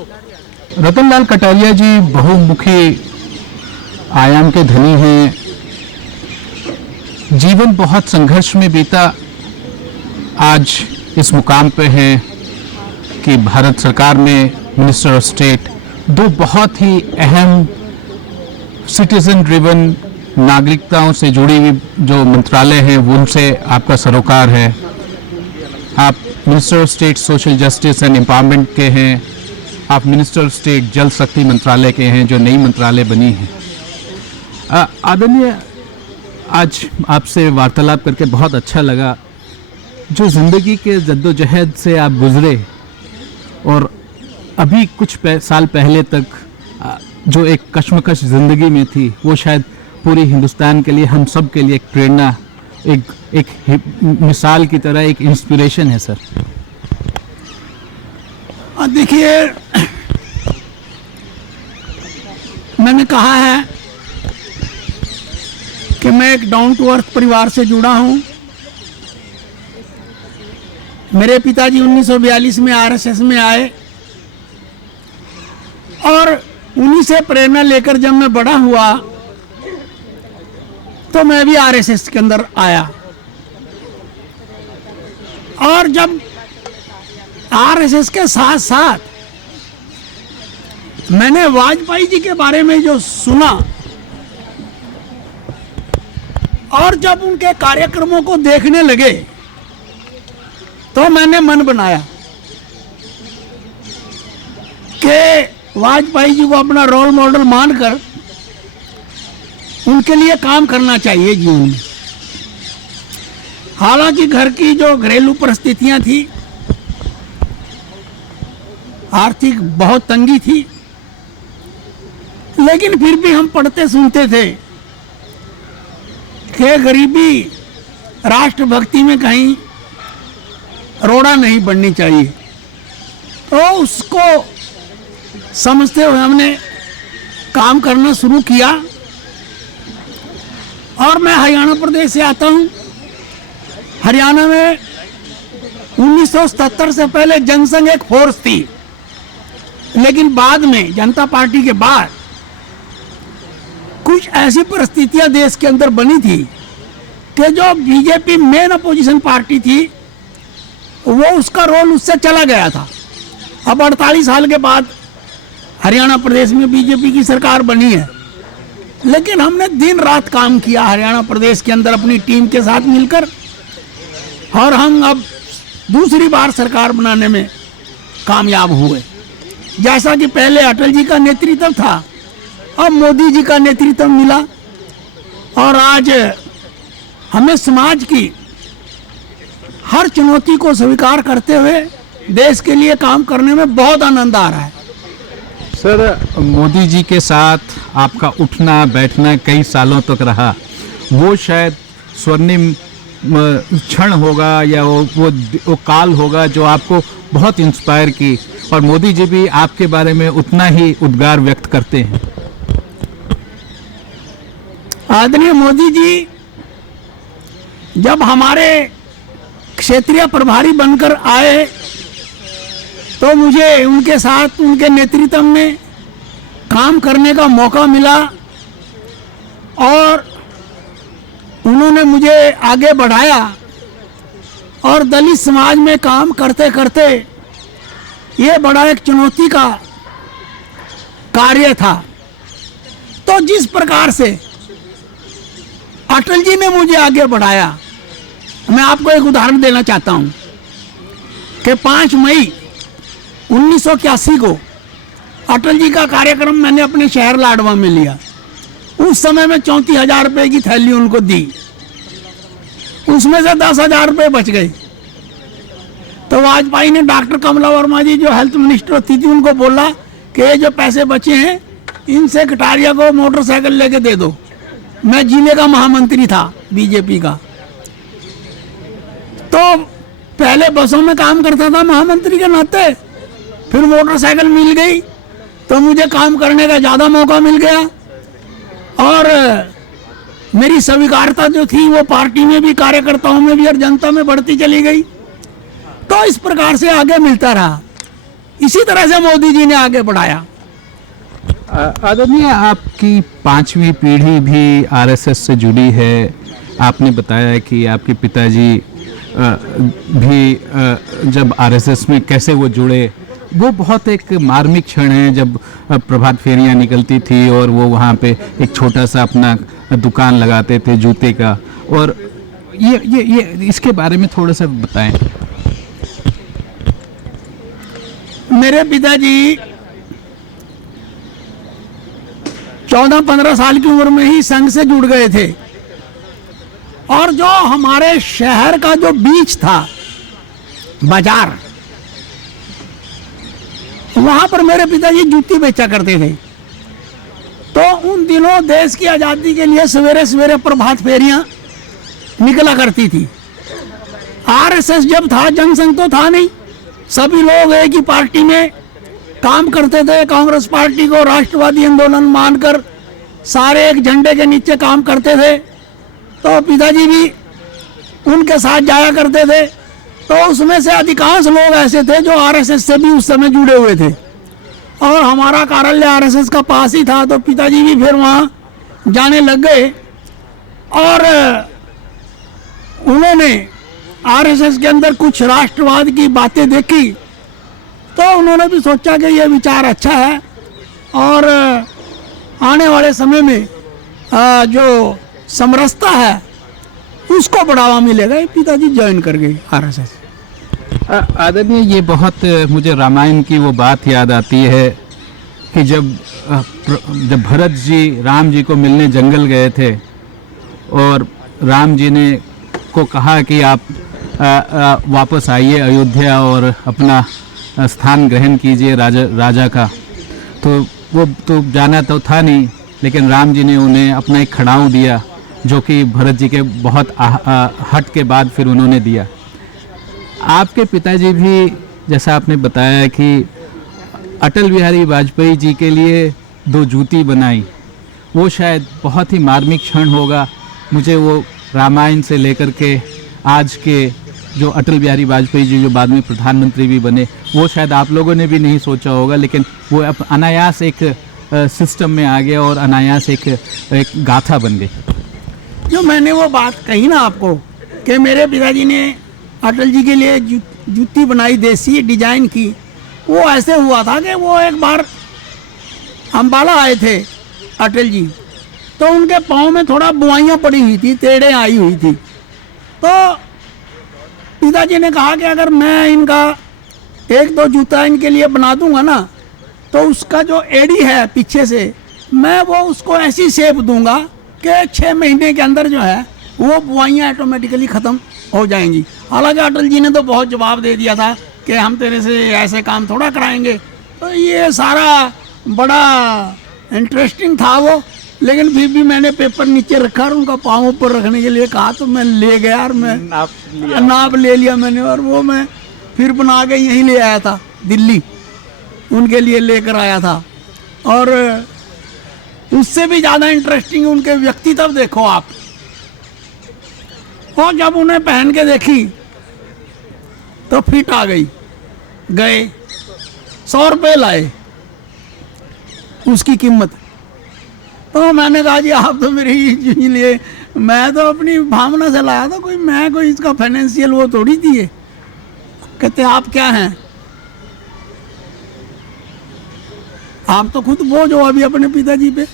रतनलाल कटारिया जी बहुमुखी आयाम के धनी हैं। जीवन बहुत संघर्ष में बीता, आज इस मुकाम पे हैं कि भारत सरकार में मिनिस्टर ऑफ स्टेट, दो बहुत ही अहम सिटीजन ड्रिवन नागरिकताओं से जुड़ी हुई जो मंत्रालय हैं उनसे आपका सरोकार है। आप minister of state social justice and empowerment के हैं, आप मिनिस्टर ऑफ स्टेट जल शक्ति मंत्रालय के हैं जो नई मंत्रालय बनी है। आदरणीय, आज आपसे वार्तालाप करके बहुत अच्छा लगा। जो ज़िंदगी के जद्दोजहद से आप गुजरे और अभी कुछ साल पहले तक जो एक कश्मकश ज़िंदगी में थी, वो शायद पूरी हिंदुस्तान के लिए, हम सब के लिए एक प्रेरणा, एक मिसाल की तरह एक इंस्पिरेशन है सर। देखिए, मैंने कहा है कि मैं एक डाउन टू अर्थ परिवार से जुड़ा हूं। मेरे पिताजी 1942 में आरएसएस में आए और उन्हीं से प्रेरणा लेकर जब मैं बड़ा हुआ तो मैं भी आरएसएस के अंदर आया। और जब आरएसएस के साथ साथ मैंने वाजपेयी जी के बारे में जो सुना और जब उनके कार्यक्रमों को देखने लगे तो मैंने मन बनाया कि वाजपेयी जी को अपना रोल मॉडल मानकर उनके लिए काम करना चाहिए जीवन में। हालांकि घर की जो घरेलू परिस्थितियां थी, आर्थिक बहुत तंगी थी, लेकिन फिर भी हम पढ़ते सुनते थे कि गरीबी राष्ट्रभक्ति में कहीं रोड़ा नहीं बढ़नी चाहिए। तो उसको समझते हुए हमने काम करना शुरू किया। और मैं हरियाणा प्रदेश से आता हूँ। हरियाणा में 1977 से पहले जनसंघ एक फोर्स थी, लेकिन बाद में जनता पार्टी के बाद कुछ ऐसी परिस्थितियां देश के अंदर बनी थी कि जो बीजेपी मेन अपोजिशन पार्टी थी वो उसका रोल उससे चला गया था। अब 48 साल के बाद हरियाणा प्रदेश में बीजेपी की सरकार बनी है, लेकिन हमने दिन रात काम किया हरियाणा प्रदेश के अंदर अपनी टीम के साथ मिलकर, और हम अब दूसरी बार सरकार बनाने में कामयाब हुए। जैसा कि पहले अटल जी का नेतृत्व था, अब मोदी जी का नेतृत्व मिला और आज हमें समाज की हर चुनौती को स्वीकार करते हुए देश के लिए काम करने में बहुत आनंद आ रहा है। सर, मोदी जी के साथ आपका उठना बैठना कई सालों तक रहा, वो शायद स्वर्णिम क्षण होगा या वो काल होगा जो आपको बहुत इंस्पायर की, और मोदी जी भी आपके बारे में उतना ही उद्गार व्यक्त करते हैं। आदरणीय मोदी जी जब हमारे क्षेत्रीय प्रभारी बनकर आए तो मुझे उनके साथ उनके नेतृत्व में काम करने का मौका मिला और उन्होंने मुझे आगे बढ़ाया। और दलित समाज में काम करते करते ये बड़ा एक चुनौती का कार्य था। तो जिस प्रकार से अटल जी ने मुझे आगे बढ़ाया, मैं आपको एक उदाहरण देना चाहता हूं कि 5 मई 1981 को अटल जी का कार्यक्रम मैंने अपने शहर लाडवा में लिया। उस समय में 34,000 रुपये की थैली उनको दी, उसमें से 10,000 रुपये बच गए। तो वाजपेयी ने डॉक्टर कमला वर्मा जी जो हेल्थ मिनिस्टर होती थी उनको बोला कि ये जो पैसे बचे हैं इनसे कटारिया को मोटरसाइकिल लेके दे दो। मैं जिले का महामंत्री था बीजेपी का, तो पहले बसों में काम करता था महामंत्री के नाते, फिर मोटरसाइकिल मिल गई तो मुझे काम करने का ज़्यादा मौका मिल गया और मेरी स्वीकारता जो थी वो पार्टी में भी, कार्यकर्ताओं में भी और जनता में बढ़ती चली गई। तो इस प्रकार से आगे मिलता रहा। इसी तरह से मोदी जी ने आगे बढ़ाया। आदरणीय, आपकी 5वीं पीढ़ी भी आरएसएस से जुड़ी है। आपने बताया कि आपके पिताजी भी जब आरएसएस में कैसे वो जुड़े, वो बहुत एक मार्मिक क्षण है जब प्रभात फेरियां निकलती थी और वो वहाँ पे एक छोटा सा अपना दुकान लगाते थे जूते का। और ये इसके बारे में थोड़ा सा बताएं। मेरे पिताजी 14-15 साल की उम्र में ही संघ से जुड़ गए थे, और जो हमारे शहर का जो बीच था, बाजार, वहां पर मेरे पिताजी जूती बेचा करते थे। तो उन दिनों देश की आज़ादी के लिए सवेरे सवेरे प्रभात फेरियां निकला करती थी। आरएसएस जब था, जनसंघ तो था नहीं, सभी लोग एक ही पार्टी में काम करते थे। कांग्रेस पार्टी को राष्ट्रवादी आंदोलन मानकर सारे एक झंडे के नीचे काम करते थे। तो पिताजी भी उनके साथ जाया करते थे। तो उसमें से अधिकांश लोग ऐसे थे जो आरएसएस से भी उस समय जुड़े हुए थे, और हमारा कार्यालय आरएसएस का पास ही था। तो पिताजी भी फिर वहाँ जाने लग गए, और उन्होंने आरएसएस के अंदर कुछ राष्ट्रवाद की बातें देखी। तो उन्होंने भी सोचा कि यह विचार अच्छा है, और आने वाले समय में जो समरसता है उसको बढ़ावा मिलेगा। पिताजी ज्वाइन कर गए आरएसएस। आदरणीय, ये बहुत मुझे रामायण की वो बात याद आती है कि जब भरत जी राम जी को मिलने जंगल गए थे और राम जी ने को कहा कि आप वापस आइए अयोध्या और अपना स्थान ग्रहण कीजिए राजा का, तो वो तो जाना तो था नहीं, लेकिन राम जी ने उन्हें अपना एक खड़ाऊ दिया जो कि भरत जी के बहुत हट के बाद फिर उन्होंने दिया। आपके पिताजी भी, जैसा आपने बताया कि अटल बिहारी वाजपेयी जी के लिए 2 जूती बनाई, वो शायद बहुत ही मार्मिक क्षण होगा। मुझे वो रामायण से लेकर के आज के जो अटल बिहारी वाजपेयी जी जो बाद में प्रधानमंत्री भी बने, वो शायद आप लोगों ने भी नहीं सोचा होगा, लेकिन वो अनायास एक सिस्टम में आ गया और अनायास एक गाथा बन गई। जो मैंने वो बात कही ना आपको कि मेरे पिताजी ने अटल जी के लिए जूती बनाई, देसी डिजाइन की, वो ऐसे हुआ था कि वो एक बार अम्बाला आए थे अटल जी, तो उनके पाँव में थोड़ा बुआइयाँ पड़ी हुई थी, टेढ़े आई हुई थी। तो पिताजी ने कहा कि अगर मैं इनका 1-2 जूता इनके लिए बना दूंगा ना, तो उसका जो एड़ी है पीछे से, मैं वो उसको ऐसी शेप दूंगा कि 6 महीने के अंदर जो है वो बुआइयाँ ऑटोमेटिकली ख़त्म हो जाएंगी। हालांकि अटल जी ने तो बहुत जवाब दे दिया था कि हम तेरे से ऐसे काम थोड़ा कराएंगे। तो ये सारा बड़ा इंटरेस्टिंग था वो, लेकिन फिर भी मैंने पेपर नीचे रखा और उनका पाँव ऊपर रखने के लिए कहा, तो मैं ले गया और मैं नाप ले लिया मैंने, और वो मैं फिर बना के यहीं ले आया था, दिल्ली उनके लिए लेकर आया था। और उससे भी ज़्यादा इंटरेस्टिंग उनके व्यक्तित्व देखो आप। और जब उन्हें पहन के देखी तो फिट आ गई। गए 100 रुपये लाए उसकी कीमत। तो मैंने कहा जी आप तो मेरे ही लिए, मैं तो अपनी भावना से लाया था, कोई इसका फाइनेंशियल वो थोड़ी थी है। कहते आप क्या हैं? आप तो खुद बोझ हो अभी अपने पिताजी पे,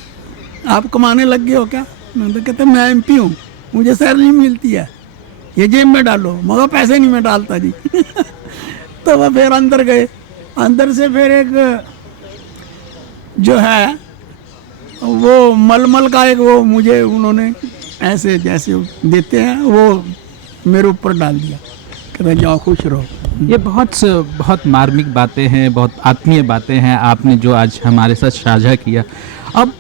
आप कमाने लग गए हो क्या? मैं तो कहते मैं एमपी हूँ, मुझे सैलरी मिलती है, ये जेब में डालो, मगर पैसे नहीं मैं डालता जी। तो वह फिर अंदर गए, अंदर से फिर एक जो है वो मलमल का एक वो मुझे उन्होंने ऐसे जैसे देते हैं वो मेरे ऊपर डाल दिया, कहते जाओ खुश रहो। ये बहुत मार्मिक बातें हैं, बहुत आत्मीय बातें हैं आपने जो आज हमारे साथ साझा किया। अब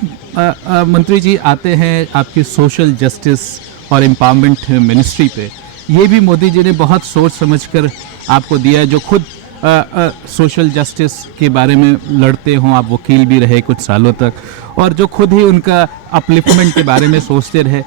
मंत्री जी आते हैं आपकी सोशल जस्टिस और एम्पावरमेंट मिनिस्ट्री पे। ये भी मोदी जी ने बहुत सोच समझकर आपको दिया है, जो खुद सोशल जस्टिस के बारे में लड़ते हों, आप वकील भी रहे कुछ सालों तक, और जो खुद ही उनका अपलिफ्टमेंट के बारे में सोचते रहे,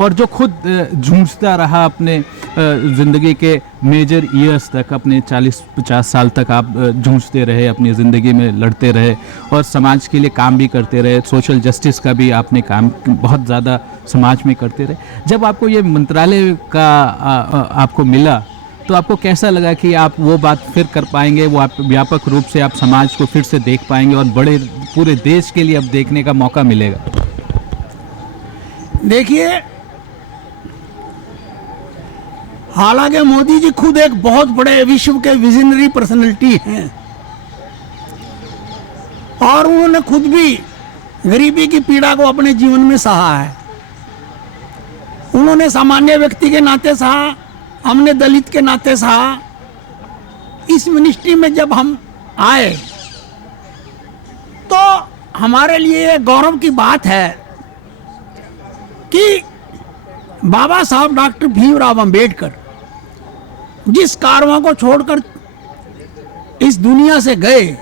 और जो खुद जूझता रहा अपने ज़िंदगी के मेजर ईयर्स तक, अपने 40-50 साल तक आप जूझते रहे, अपनी ज़िंदगी में लड़ते रहे और समाज के लिए काम भी करते रहे, सोशल जस्टिस का भी आपने काम बहुत ज़्यादा समाज में करते रहे। जब आपको ये मंत्रालय का आपको मिला तो आपको कैसा लगा कि आप वो बात फिर कर पाएंगे, वो आप व्यापक रूप से आप समाज को फिर से देख पाएंगे और बड़े पूरे देश के लिए अब देखने का मौका मिलेगा? देखिए, हालांकि मोदी जी खुद एक बहुत बड़े विश्व के विजनरी पर्सनैलिटी हैं और उन्होंने खुद भी गरीबी की पीड़ा को अपने जीवन में सहा है। उन्होंने सामान्य व्यक्ति के नाते सहा, हमने दलित के नाते सहा। इस मिनिस्ट्री में जब हम आए तो हमारे लिए गौरव की बात है कि बाबा साहब डॉक्टर भीमराव अंबेडकर जिस कारवां को छोड़कर इस दुनिया से गए,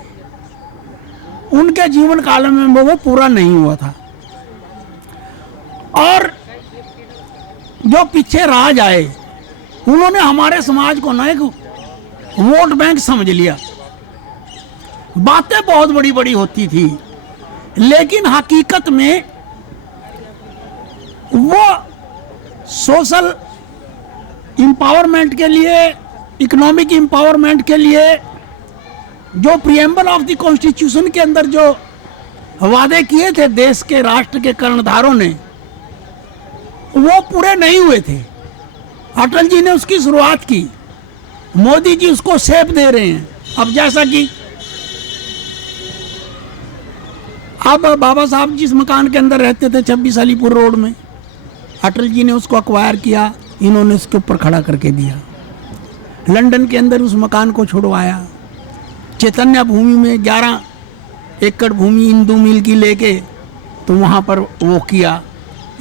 उनके जीवन काल में वो पूरा नहीं हुआ था और जो पीछे राज आए उन्होंने हमारे समाज को ना एक वोट बैंक समझ लिया। बातें बहुत बड़ी बड़ी होती थी लेकिन हकीकत में वो सोशल इंपावरमेंट के लिए, इकोनॉमिक इंपावरमेंट के लिए जो प्रीएम्बल ऑफ द कॉन्स्टिट्यूशन के अंदर जो वादे किए थे देश के राष्ट्र के कर्णधारों ने, वो पूरे नहीं हुए थे। अटल जी ने उसकी शुरुआत की, मोदी जी उसको शेप दे रहे हैं। अब जैसा कि अब बाबा साहब जिस मकान के अंदर रहते थे 26 अलीपुर रोड में, अटल जी ने उसको अक्वायर किया, इन्होंने उसके ऊपर खड़ा करके दिया। लंदन के अंदर उस मकान को छुड़वाया। चैतन्य भूमि में 11 एकड़ भूमि हिंदू मिल की लेके तो वहाँ पर वो किया।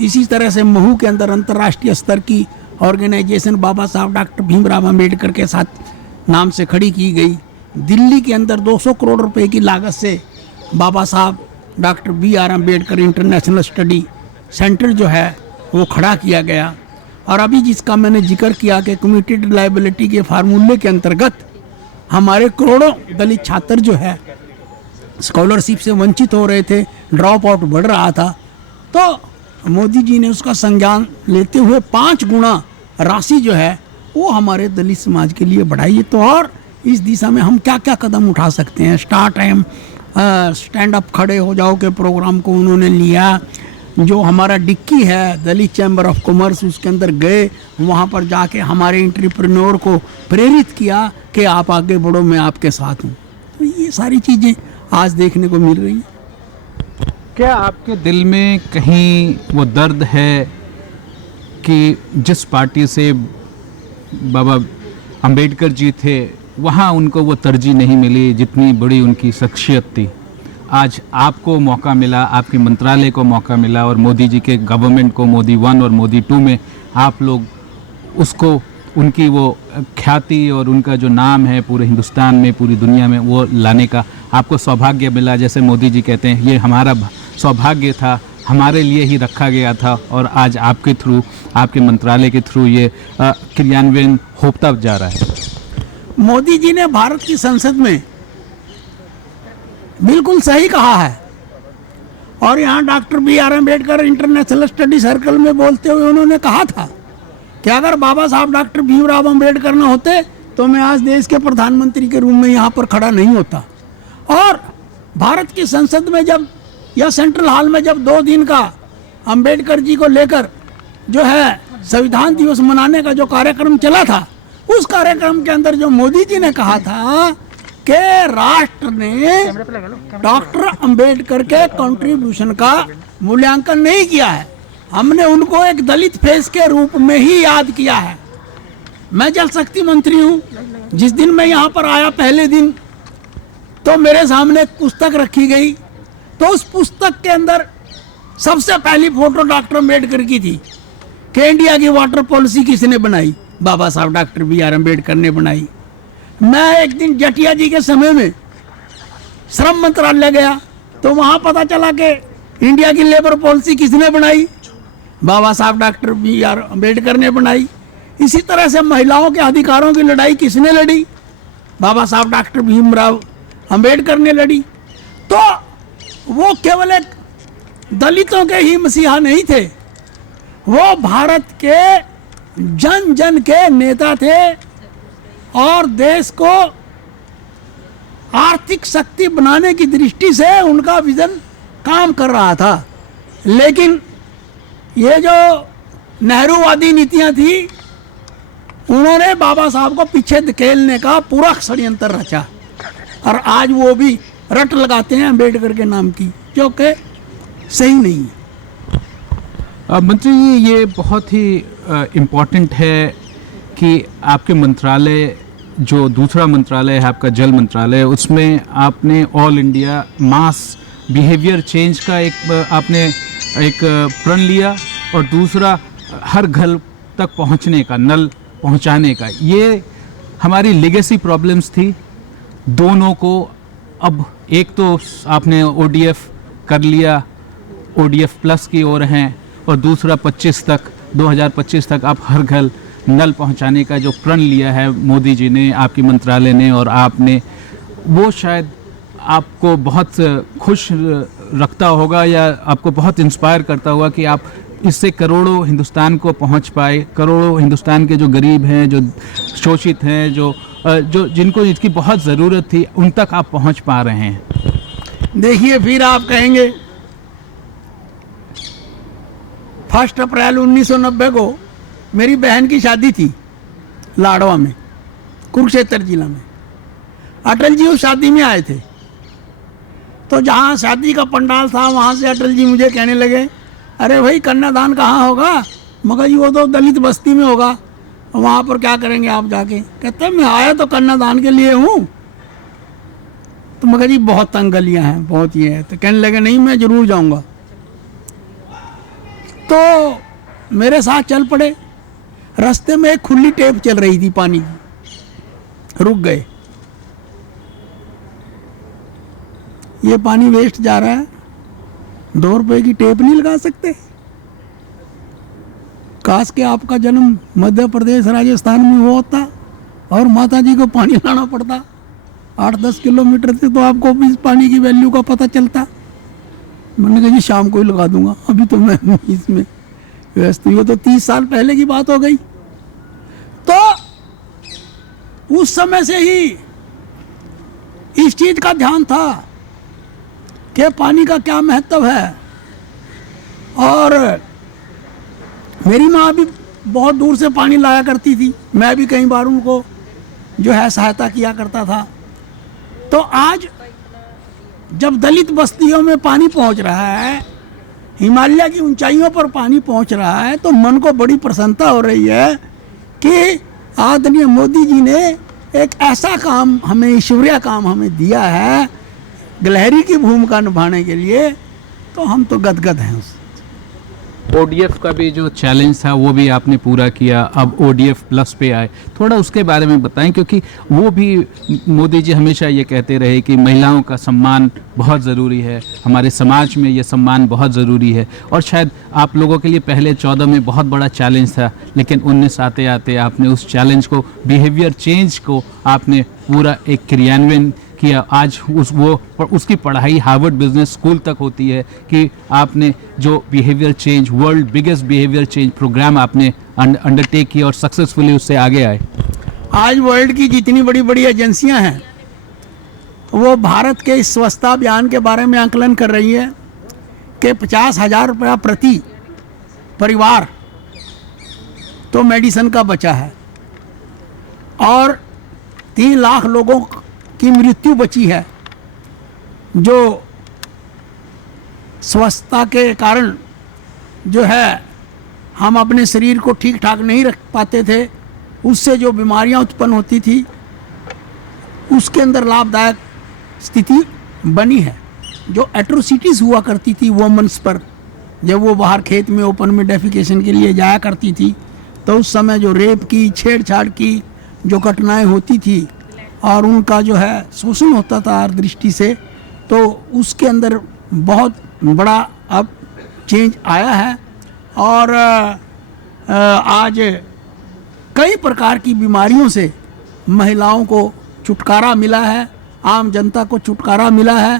इसी तरह से महू के अंदर अंतर्राष्ट्रीय स्तर की ऑर्गेनाइजेशन बाबा साहब डॉक्टर भीमराव अंबेडकर के साथ नाम से खड़ी की गई। दिल्ली के अंदर 200 करोड़ रुपए की लागत से बाबा साहब doctor BR Ambedkar international study centre जो है वो खड़ा किया गया। और अभी जिसका मैंने जिक्र किया कि कम्यूटेड लायबिलिटी के फार्मूले के अंतर्गत हमारे करोड़ों दलित छात्र जो है स्कॉलरशिप से वंचित हो रहे थे, ड्रॉप आउट बढ़ रहा था, तो मोदी जी ने उसका संज्ञान लेते हुए 5 गुना राशि जो है वो हमारे दलित समाज के लिए बढ़ाई है। तो और इस दिशा में हम क्या क्या कदम उठा सकते हैं। स्टैंड अप खड़े हो जाओ के प्रोग्राम को उन्होंने लिया। जो हमारा डिक्की है दलित चैम्बर ऑफ कॉमर्स, उसके अंदर गए, वहाँ पर जाके हमारे एंटरप्रेन्योर को प्रेरित किया कि आप आगे बढ़ो, मैं आपके साथ हूँ। तो ये सारी चीज़ें आज देखने को मिल रही हैं। क्या आपके दिल में कहीं वो दर्द है कि जिस पार्टी से बाबा अंबेडकर जी थे वहाँ उनको वो तरजीह नहीं मिली जितनी बड़ी उनकी शख्सियत थी? आज आपको मौका मिला, आपके मंत्रालय को मौका मिला और मोदी जी के गवर्नमेंट को, मोदी 1 और मोदी 2 में आप लोग उसको, उनकी वो ख्याति और उनका जो नाम है पूरे हिंदुस्तान में, पूरी दुनिया में, वो लाने का आपको सौभाग्य मिला। जैसे मोदी जी कहते हैं, ये हमारा सौभाग्य था, हमारे लिए ही रखा गया था और आज आपके थ्रू, आपके मंत्रालय के थ्रू ये क्रियान्वयन होता जा रहा है। मोदी जी ने भारत की संसद में बिल्कुल सही कहा है और यहाँ doctor BR Ambedkar international study circle में बोलते हुए उन्होंने कहा था कि अगर बाबा साहब डॉक्टर भीमराव अम्बेडकर न होते तो मैं आज देश के प्रधानमंत्री के रूप में यहाँ पर खड़ा नहीं होता। और भारत की संसद में जब, या सेंट्रल हॉल में जब 2 दिन का अम्बेडकर जी को लेकर जो है संविधान दिवस मनाने का जो कार्यक्रम चला था, उस कार्यक्रम के अंदर जो मोदी जी ने कहा था कि राष्ट्र ने डॉक्टर अंबेडकर के कंट्रीब्यूशन का मूल्यांकन नहीं किया है, हमने उनको एक दलित फेस के रूप में ही याद किया है। मैं जल शक्ति मंत्री हूँ। जिस दिन मैं यहाँ पर आया पहले दिन तो मेरे सामने एक पुस्तक रखी गई, तो उस पुस्तक के अंदर सबसे पहली फोटो डॉक्टर अंबेडकर की थी कि इंडिया की वाटर पॉलिसी किसने बनाई? बाबा साहब डॉक्टर BR अम्बेडकर ने बनाई। मैं एक दिन जटिया जी के समय में श्रम मंत्रालय गया तो वहाँ पता चला कि इंडिया की लेबर पॉलिसी किसने बनाई? बाबा साहब डॉक्टर BR अम्बेडकर ने बनाई। इसी तरह से महिलाओं के अधिकारों की लड़ाई किसने लड़ी? बाबा साहब डॉक्टर भीमराव अम्बेडकर ने लड़ी। तो वो केवल एक दलितों के ही मसीहा नहीं थे, वो भारत के जन जन के नेता थे और देश को आर्थिक शक्ति बनाने की दृष्टि से उनका विजन काम कर रहा था। लेकिन ये जो नेहरूवादी नीतियां थी, उन्होंने बाबा साहब को पीछे धकेलने का पूरा षड्यंत्र रचा और आज वो भी रट लगाते हैं अम्बेडकर के नाम की, जो कि सही नहीं है। मंत्री जी, ये बहुत ही इम्पोर्टेंट है कि आपके मंत्रालय, जो दूसरा मंत्रालय है आपका जल मंत्रालय, उसमें आपने ऑल इंडिया मास बिहेवियर चेंज का आपने एक प्रण लिया और दूसरा हर घर तक पहुंचने का, नल पहुंचाने का। ये हमारी लेगेसी प्रॉब्लम्स थी दोनों को। अब एक तो आपने ODF कर लिया, ODF प्लस की ओर हैं, और दूसरा 2025 तक आप हर घर नल पहुंचाने का जो प्रण लिया है मोदी जी ने, आपके मंत्रालय ने और आपने, वो शायद आपको बहुत खुश रखता होगा या आपको बहुत इंस्पायर करता होगा कि आप इससे करोड़ों हिंदुस्तान को पहुंच पाए, करोड़ों हिंदुस्तान के जो गरीब हैं, जो शोषित हैं, जो जिनको इसकी बहुत ज़रूरत थी, उन तक आप पहुंच पा रहे हैं। देखिए, फिर आप कहेंगे 1 अप्रैल 1990 को मेरी बहन की शादी थी लाडवा में, कुरुक्षेत्र जिला में। अटल जी उस शादी में आए थे, तो जहाँ शादी का पंडाल था वहाँ से अटल जी मुझे कहने लगे, अरे भाई कन्यादान कहाँ होगा? मगर जी वो तो दलित बस्ती में होगा, वहाँ पर क्या करेंगे आप जाके? कहते मैं आया तो कन्यादान के लिए हूँ। तो मगर जी बहुत तंग गलियाँ हैं, बहुत ये है। तो कहने लगे नहीं, मैं ज़रूर जाऊँगा। तो मेरे साथ चल पड़े। रास्ते में एक खुली टेप चल रही थी पानी की, रुक गए। ये पानी वेस्ट जा रहा है, 2 रुपए की टेप नहीं लगा सकते? काश के आपका जन्म मध्य प्रदेश राजस्थान में हुआ होता और माता जी को पानी लाना पड़ता 8-10 किलोमीटर से, तो आपको भी इस पानी की वैल्यू का पता चलता। मैंने कहा जी शाम को ही लगा दूंगा, अभी तो मैं इसमें व्यस्त हूँ। तो 30 साल पहले की बात हो गई। तो उस समय से ही इस चीज का ध्यान था कि पानी का क्या महत्व है। और मेरी माँ भी बहुत दूर से पानी लाया करती थी, मैं भी कई बार उनको जो है सहायता किया करता था। तो आज जब दलित बस्तियों में पानी पहुंच रहा है, हिमालय की ऊंचाइयों पर पानी पहुंच रहा है, तो मन को बड़ी प्रसन्नता हो रही है कि आदरणीय मोदी जी ने एक ऐसा काम हमें, ईश्वरीय काम हमें दिया है गिलहरी की भूमिका निभाने के लिए। तो हम तो गदगद हैं। उस ODF का भी जो चैलेंज था वो भी आपने पूरा किया, अब ODF प्लस पे आए, थोड़ा उसके बारे में बताएं, क्योंकि वो भी मोदी जी हमेशा ये कहते रहे कि महिलाओं का सम्मान बहुत ज़रूरी है, हमारे समाज में ये सम्मान बहुत ज़रूरी है। और शायद आप लोगों के लिए पहले 14 में बहुत बड़ा चैलेंज था, लेकिन 19 आते आते आपने उस चैलेंज को, बिहेवियर चेंज को आपने पूरा एक क्रियान्वयन किया। आज उसकी पढ़ाई हार्वर्ड बिजनेस स्कूल तक होती है कि आपने जो behaviour change, world biggest behaviour change programme आपने अंडरटेक किया और सक्सेसफुली उससे आगे आए। आज वर्ल्ड की जितनी बड़ी बड़ी एजेंसियां हैं वो भारत के इस स्वच्छता अभियान के बारे में आकलन कर रही है कि 50,000 रुपया प्रति परिवार तो मेडिसिन का बचा है और 3 लाख लोगों की मृत्यु बची है जो स्वच्छता के कारण जो है हम अपने शरीर को ठीक ठाक नहीं रख पाते थे, उससे जो बीमारियां उत्पन्न होती थी उसके अंदर लाभदायक स्थिति बनी है। जो एट्रोसिटीज़ हुआ करती थी वुमेन्स पर, जब वो बाहर खेत में ओपन में डेफिकेशन के लिए जाया करती थी, तो उस समय जो रेप की, छेड़छाड़ की जो घटनाएं होती थी और उनका जो है शोषण होता था हर दृष्टि से, तो उसके अंदर बहुत बड़ा अब चेंज आया है। और आज कई प्रकार की बीमारियों से महिलाओं को छुटकारा मिला है, आम जनता को छुटकारा मिला है।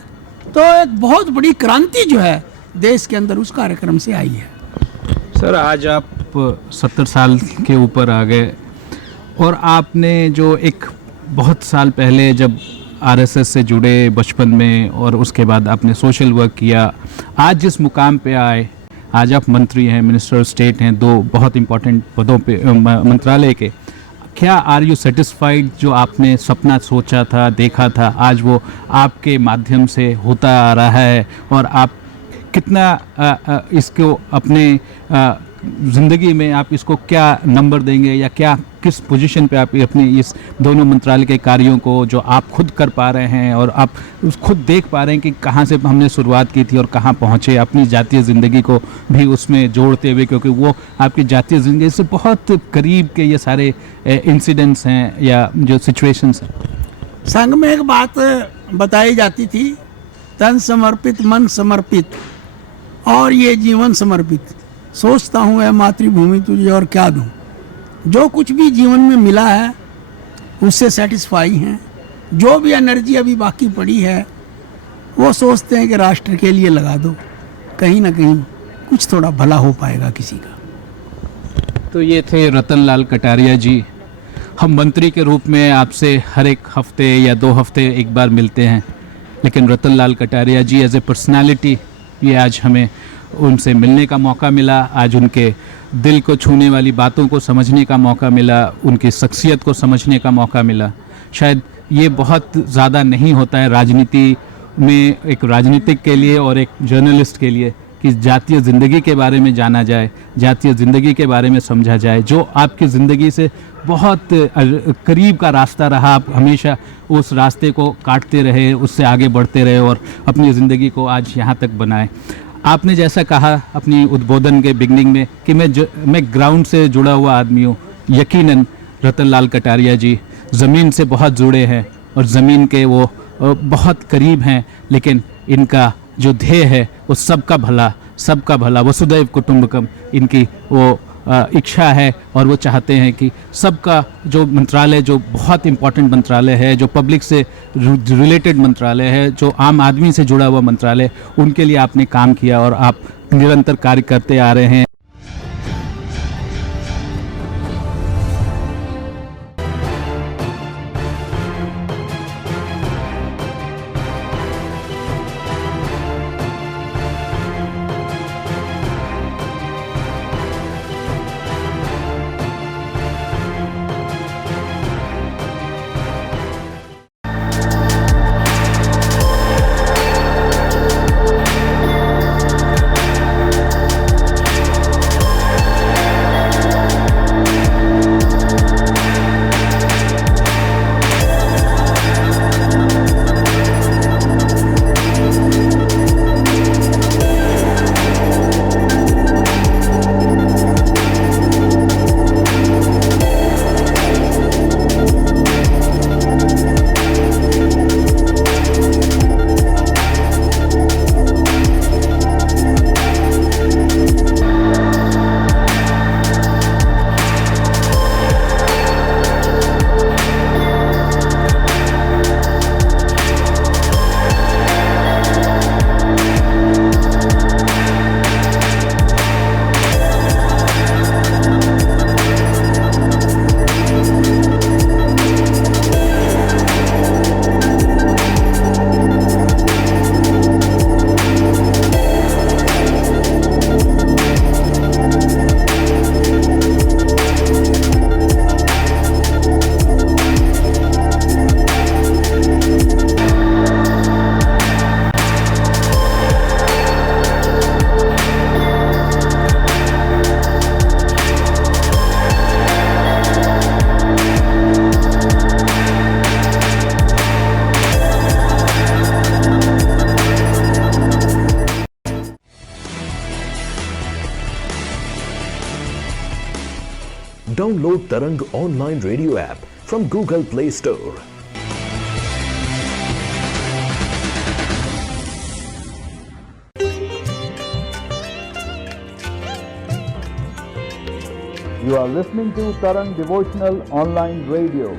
तो एक बहुत बड़ी क्रांति जो है देश के अंदर उस कार्यक्रम से आई है। सर, आज आप 70 साल के ऊपर आ गए और आपने जो एक बहुत साल पहले जब आरएसएस से जुड़े बचपन में और उसके बाद आपने सोशल वर्क किया, आज जिस मुकाम पे आए, आज आप मंत्री हैं, मिनिस्टर ऑफ स्टेट हैं, 2 बहुत इम्पोर्टेंट पदों पे मंत्रालय के। क्या आर यू सेटिस्फाइड? जो आपने सपना सोचा था, देखा था, आज वो आपके माध्यम से होता आ रहा है और आप कितना इसको अपने ज़िंदगी में आप इसको क्या नंबर देंगे या क्या किस पोजीशन पे आप अपने इस दोनों मंत्रालय के कार्यों को जो आप खुद कर पा रहे हैं और आप खुद देख पा रहे हैं कि कहाँ से हमने शुरुआत की थी और कहाँ पहुँचे, अपनी जातीय ज़िंदगी को भी उसमें जोड़ते हुए, क्योंकि वो आपकी जातीय ज़िंदगी से बहुत करीब के ये सारे इंसिडेंट्स हैं या जो सिचुएशंस हैं। संघ में एक बात बताई जाती थी, तन समर्पित मन समर्पित और ये जीवन समर्पित। सोचता हूँ है मातृभूमि तुझे और क्या दूँ। जो कुछ भी जीवन में मिला है उससे सेटिस्फाई हैं। जो भी एनर्जी अभी बाकी पड़ी है वो सोचते हैं कि राष्ट्र के लिए लगा दो, कहीं ना कहीं कुछ थोड़ा भला हो पाएगा किसी का। तो ये थे रतन लाल कटारिया जी। हम मंत्री के रूप में आपसे हर एक हफ्ते या 2 हफ्ते एक बार मिलते हैं, लेकिन रतन लाल कटारिया जी एज ए पर्सनालिटी, ये आज हमें उनसे मिलने का मौका मिला, आज उनके दिल को छूने वाली बातों को समझने का मौका मिला, उनकी शख्सियत को समझने का मौका मिला। शायद ये बहुत ज़्यादा नहीं होता है राजनीति में, एक राजनीतिक के लिए और एक जर्नलिस्ट के लिए, कि जातीय ज़िंदगी के बारे में जाना जाए, जातीय ज़िंदगी के बारे में समझा जाए। जो आपकी ज़िंदगी से बहुत करीब का रास्ता रहा, आप हमेशा उस रास्ते को काटते रहे, उससे आगे बढ़ते रहे और अपनी ज़िंदगी को आज यहाँ तक बनाए। आपने जैसा कहा अपनी उद्बोधन के बिगनिंग में कि मैं ग्राउंड से जुड़ा हुआ आदमी हूँ, यकीनन रतन लाल कटारिया जी ज़मीन से बहुत जुड़े हैं और ज़मीन के वो बहुत करीब हैं, लेकिन इनका जो ध्येय है वो सबका भला, वसुधैव कुटुंबकम इनकी वो इच्छा है और वो चाहते हैं कि सबका जो मंत्रालय, जो बहुत इम्पोर्टेंट मंत्रालय है, जो पब्लिक से रिलेटेड मंत्रालय है, जो आम आदमी से जुड़ा हुआ मंत्रालय, उनके लिए आपने काम किया और आप निरंतर कार्य करते आ रहे हैं। Download Tarang online radio app from Google Play Store. You are listening to Tarang Devotional Online Radio.